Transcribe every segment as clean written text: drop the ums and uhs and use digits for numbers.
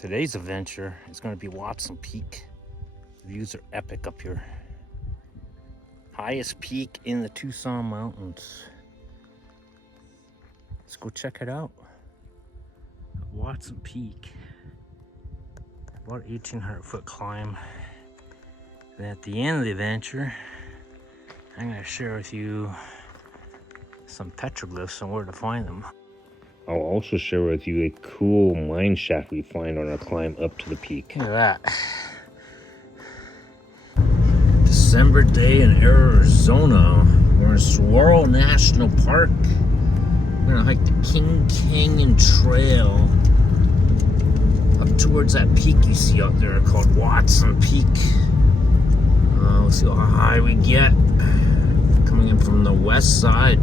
Today's adventure is going to be Wasson Peak. The views are epic up here. Highest peak in the Tucson Mountains. Let's go check it out. Wasson Peak. About 1,800-foot climb. And at the end of the adventure, I'm going to share with you some petroglyphs and where to find them. I'll also share with you a cool mine shaft we find on our climb up to the peak. Look at that. December day in Arizona. We're in Saguaro National Park. We're gonna hike the Kings Canyon Trail up towards that peak you see out there called Wasson Peak. We'll see how high we get. Coming in from the west side.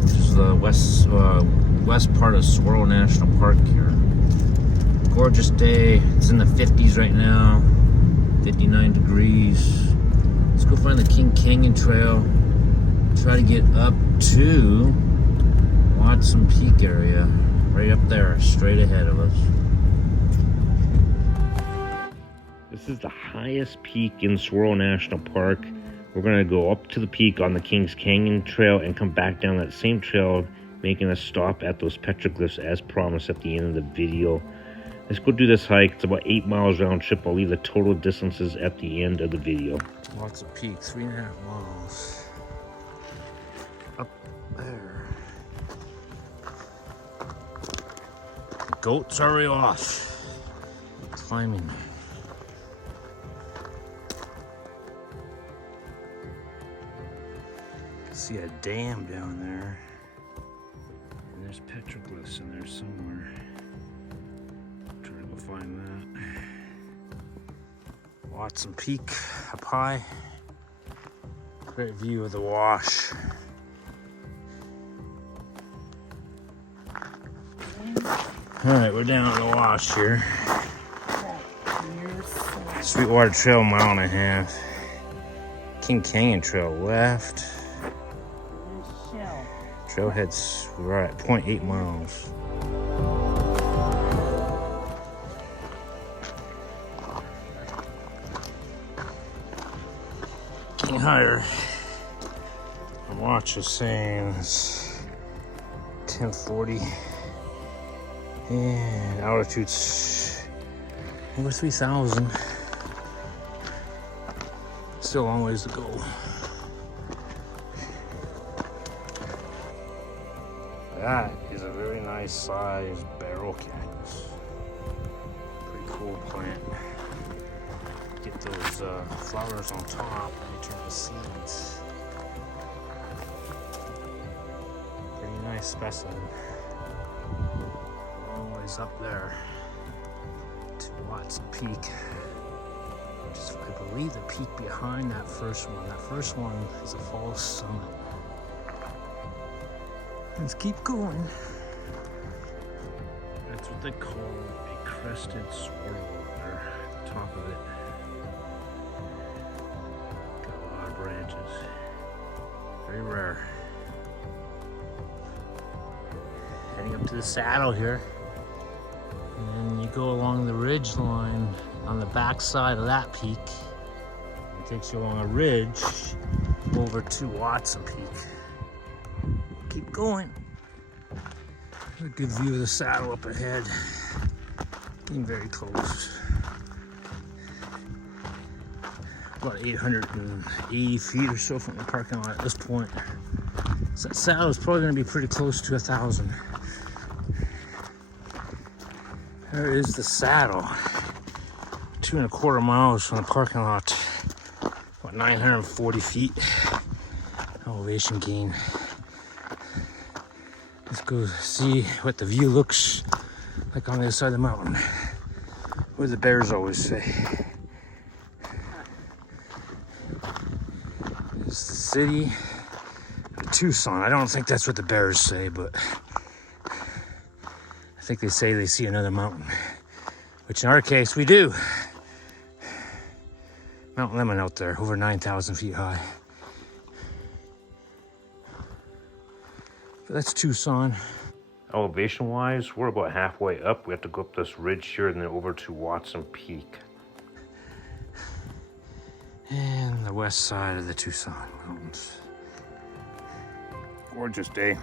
This is the west part of Saguaro National Park here. Gorgeous day. It's in the 50s right now. 59 degrees. Let's go find the Kings Canyon Trail. Try to get up to Wasson Peak area. Right up there, straight ahead of us. This is the highest peak in Saguaro National Park. We're going to go up to the peak on the Kings Canyon Trail and come back down that same trail, making a stop at those petroglyphs as promised at the end of the video. Let's go do this hike. It's about 8 miles round trip. I'll leave the total distances at the end of the video. Wasson Peak, 3.5 miles. Up there. The goats are already off. Climbing. See a dam down there. And there's petroglyphs in there somewhere. Try to go find that. Wasson Peak up high. Great view of the wash. Alright, we're down at the wash here. Sweetwater Trail, 1.5 miles. Kings Canyon Trail left. Trailheads, we're at 0.8 miles. Getting higher. My watch is saying it's 1040. And altitude's over 3,000. Still a long ways to go. That is a very nice sized barrel cactus. Pretty cool plant. Get those flowers on top and they turn to seeds. Pretty nice specimen. Long ways up there to Wasson Peak. Which is, I believe, the peak behind that first one. That first one is a false summit. Let's keep going. That's what they call a crested swirl there at the top of it. Got a lot of branches. Very rare. Heading up to the saddle here. And you go along the ridge line on the back side of that peak. It takes you along a ridge over to Wasson Peak. Keep going. A good view of the saddle up ahead. Getting very close. About 880 feet or so from the parking lot at this point. So that saddle is probably going to be pretty close to 1,000. There is the saddle. 2.25 miles from the parking lot. About 940 feet. Elevation gain. Let's go see what the view looks like on the other side of the mountain. What do the bears always say? It's the city of Tucson. I don't think that's what the bears say, but I think they say they see another mountain, which in our case we do. Mount Lemon out there, over 9,000 feet high. But that's Tucson. Elevation wise, we're about halfway up. We have to go up this ridge here and then over to Wasson Peak. And the west side of the Tucson Mountains. Gorgeous day.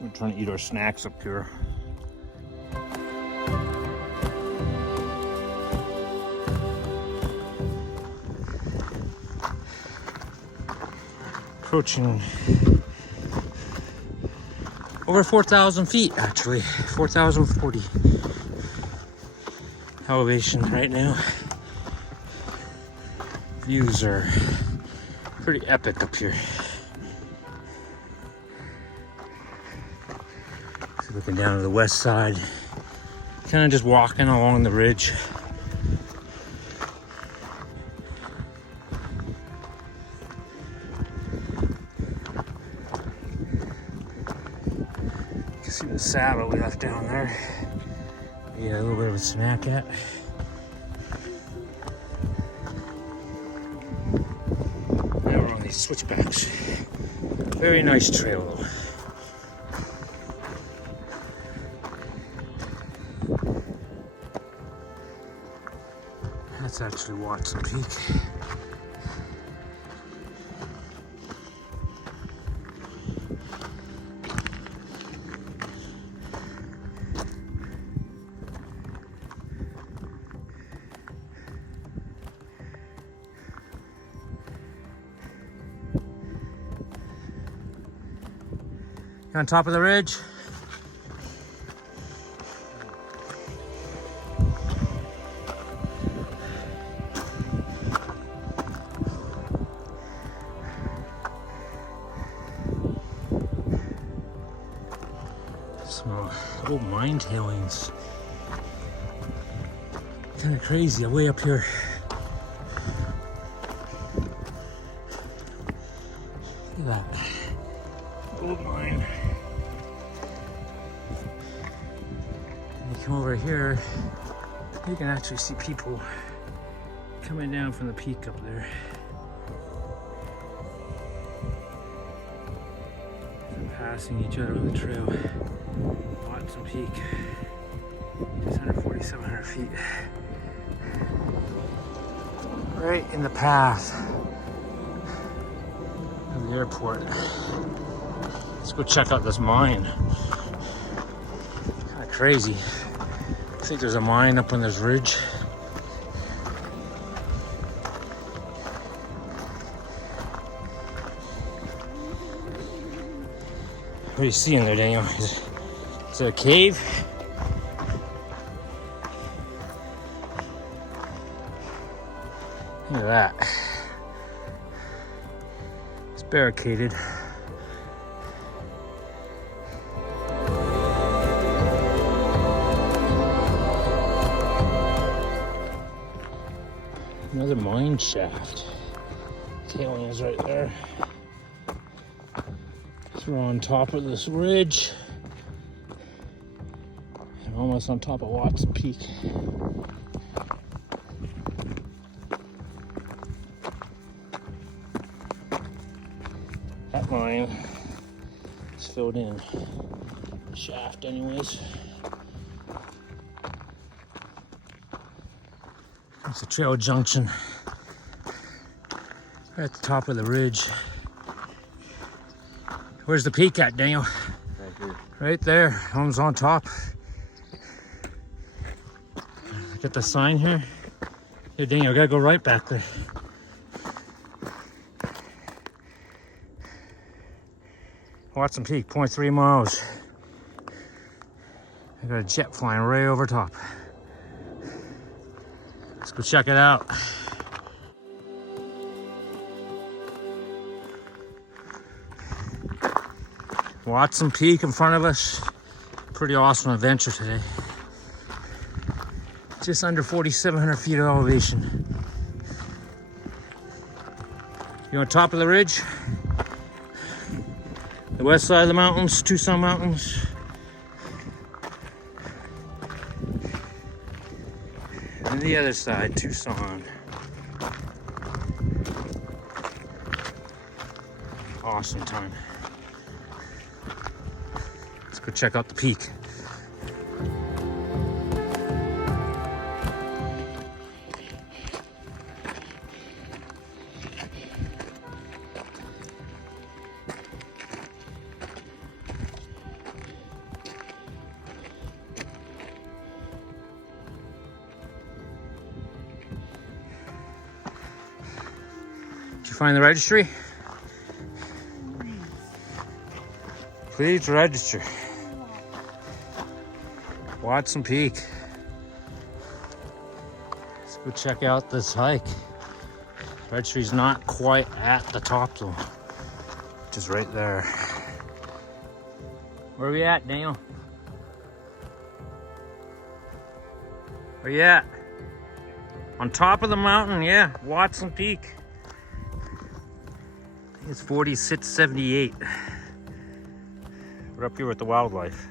We're trying to eat our snacks up here. Approaching over 4,000 feet, actually. 4,040 elevation right now. Views are pretty epic up here. So looking down to the west side, kind of just walking along the ridge. You can see the saddle we left down there. Yeah, a little bit of a snack at. Switchbacks. Very nice trail though. That's actually Wasson Peak. On top of the ridge. Some old mine tailings. Kind of crazy, way up here. Look at that. Old mine. Come over here, you can actually see people coming down from the peak up there. They're passing each other on the trail. Wasson Peak, just under 4,700 feet. Right in the path of the airport. Let's go check out this mine. Kind of crazy. I think there's a mine up on this ridge. What are you seeing there, Daniel? Is there a cave? Look at that. It's barricaded. Another mine shaft. Tailings right there. So we're on top of this ridge. And almost on top of Wasson Peak. That mine is filled in. Shaft anyways. It's a trail junction right at the top of the ridge. Where's the peak at, Daniel? Right here. Right there, home's on top. Get the sign here. Hey, Daniel, I gotta go right back there. Wasson Peak, 0.3 miles. I got a jet flying right over top. Let's go check it out. Wasson Peak in front of us. Pretty awesome adventure today. Just under 4,700 feet of elevation. You're on top of the ridge. The west side of the mountains, Tucson Mountains. And the other side, Tucson. Awesome time. Go check out the peak. Did you find the registry? Please register. Wasson Peak. Let's go check out this hike. Registry's not quite at the top though. Just right there. Where are we at, Daniel? Where you at? On top of the mountain, yeah, Wasson Peak. I think it's 4678. We're up here with the wildlife.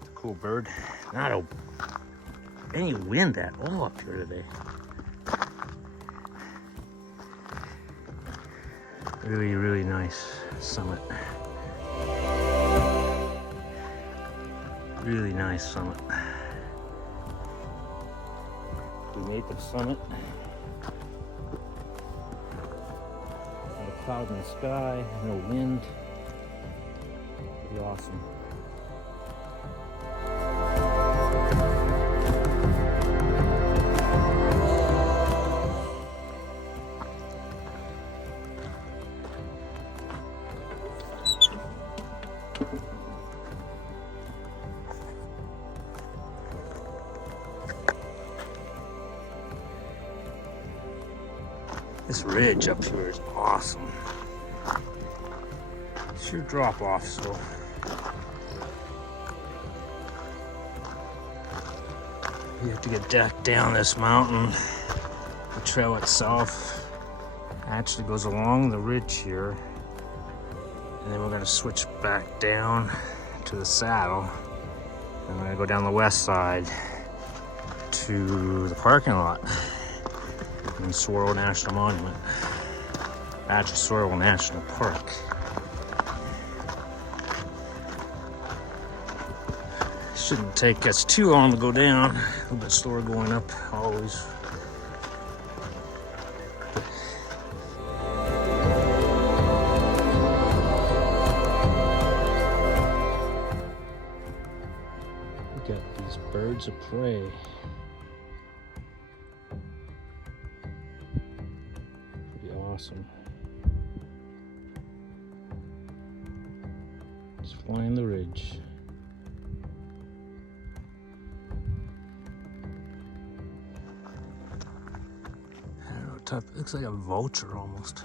It's a cool bird. Not any wind at all up here today. Really, really nice summit. Really nice summit. We made the summit. Not a cloud in the sky, no wind. Pretty awesome. This ridge up here is awesome. Sure drop off, so you have to get back down this mountain. The trail itself actually goes along the ridge here, and then we're going to switch back down to the saddle, and we're going to go down the west side to the parking lot in the Saguaro National Monument. Actually, Saguaro National Park. Shouldn't take us too long to go down. A little bit slower going up, always. Look at these birds of prey. Awesome. Just flying the ridge. I don't know what type. It looks like a vulture almost.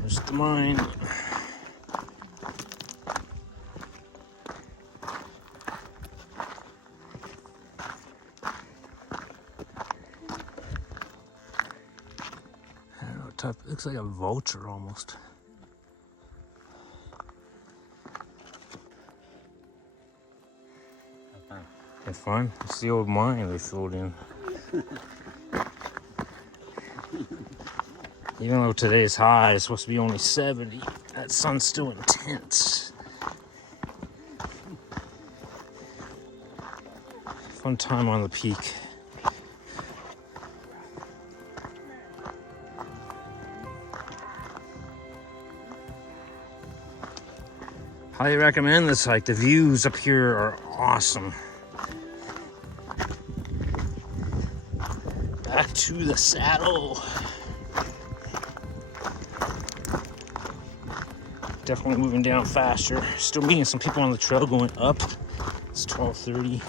There's the mine. It looks like a vulture almost. Have fun? It's the old mine they filled in. Even though today's high, it's supposed to be only 70, that sun's still intense. Fun time on the peak. Highly recommend this hike. The views up here are awesome. Back to the saddle. Definitely moving down faster. Still meeting some people on the trail going up. It's 12:30.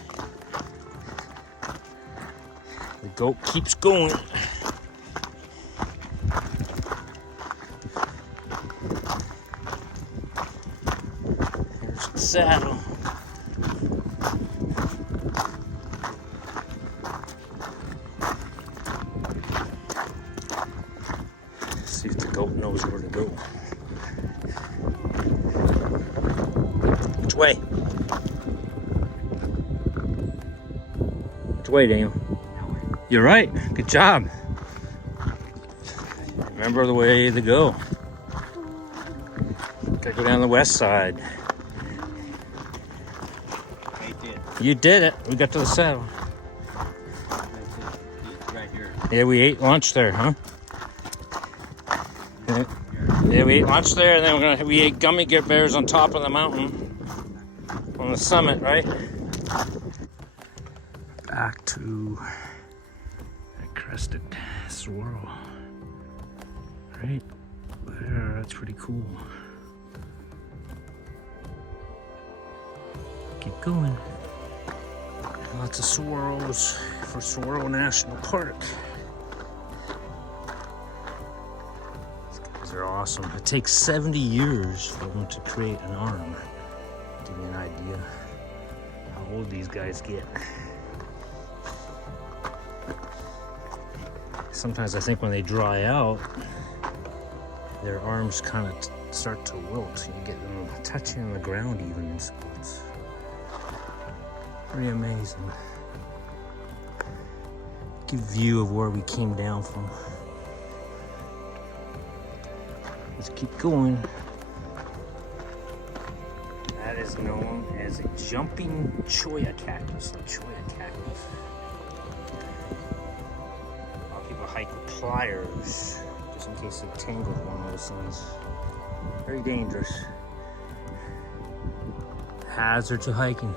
The goat keeps going. Saddle. See if the goat knows where to go. Which way? way, Daniel. You're right. Good job. Remember the way to go. Gotta go down the west side. I did. You did it. We got to the saddle. Right here. Yeah, we ate lunch there, huh? Yeah, we ate lunch there, and then we ate gummy bears on top of the mountain, on the summit, right? Back to that crested swirl, right there. That's pretty cool. Keep going. Lots of swirls for Saguaro National Park. They're awesome. It takes 70 years for them to create an arm. Give you an idea how old these guys get. Sometimes I think when they dry out, their arms kind of start to wilt. You get them touching on the ground even in spots. Pretty amazing. Good view of where we came down from. Let's keep going. That is known as a jumping cholla cactus. The cholla cactus. A lot of people hike with pliers just in case they tangle with one of those things. Very dangerous. Hazard to hiking.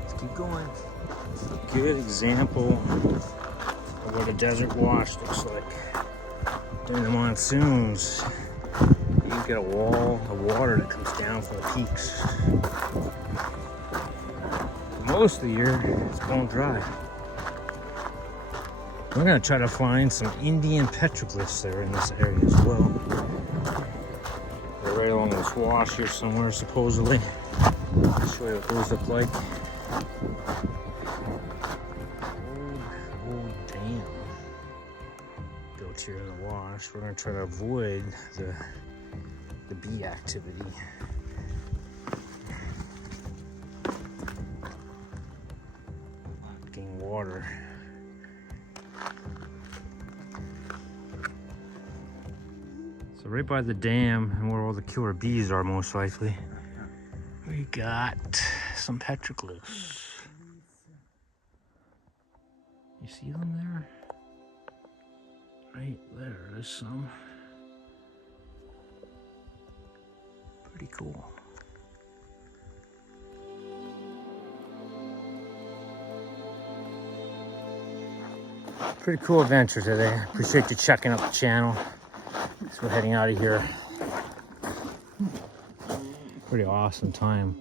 Let's keep going. A good example of what a desert wash looks like. During the monsoons, you can get a wall of water that comes down from the peaks. Most of the year, it's bone dry. We're gonna try to find some Indian petroglyphs there in this area as well. They're right along this wash here somewhere, supposedly. I'll show you what those look like. Old dam. Built here in the wash. We're gonna try to avoid the bee activity. Getting water. So right by the dam and where all the killer bees are most likely, we got some petroglyphs. You see them there? Right there, there's some. Pretty cool. Pretty cool adventure today. Appreciate you checking out the channel. So we're heading out of here. Pretty awesome time.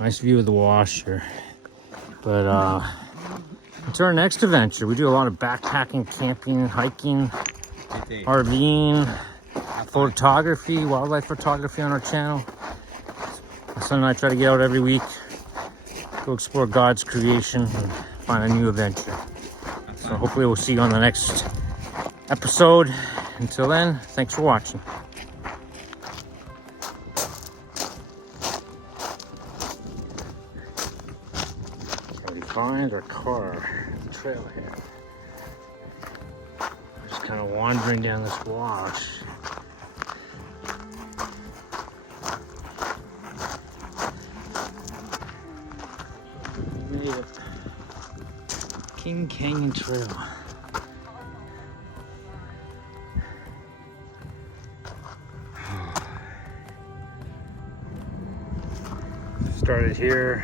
Nice view of the wash here. But until our next adventure, we do a lot of backpacking, camping, hiking, RVing, photography, wildlife photography on our channel. My son and I try to get out every week, go explore God's creation and find a new adventure. So hopefully we'll see you on the next episode. Until then, thanks for watching. So we find our car, the trailhead. We're just kind of wandering down this wash. We made it. Kings Canyon Trail. Started here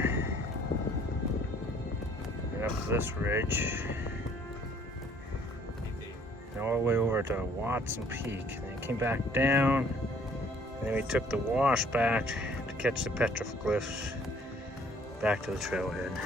and up this ridge and all the way over to Wasson Peak, and then came back down, and then we took the wash back to catch the petroglyphs back to the trailhead.